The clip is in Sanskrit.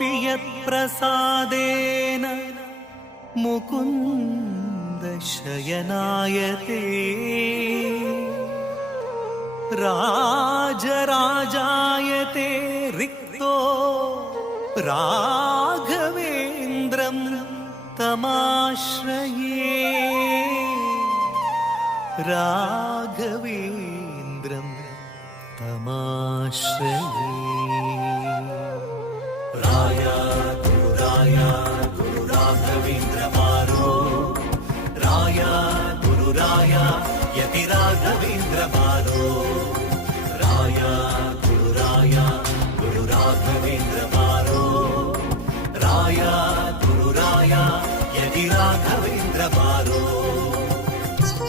ततोऽपि यत्प्रसादेन मुकुन्द शयनायते राजराजायते रिक्तो राघवेन्द्रं तमाश्रये राघवेन्द्रं तमाश्रये। राया गुरु राघवेन्द्र मारो राया गुरु यति राघवेन्द्र मारो राया गुरु राघवेन्द्र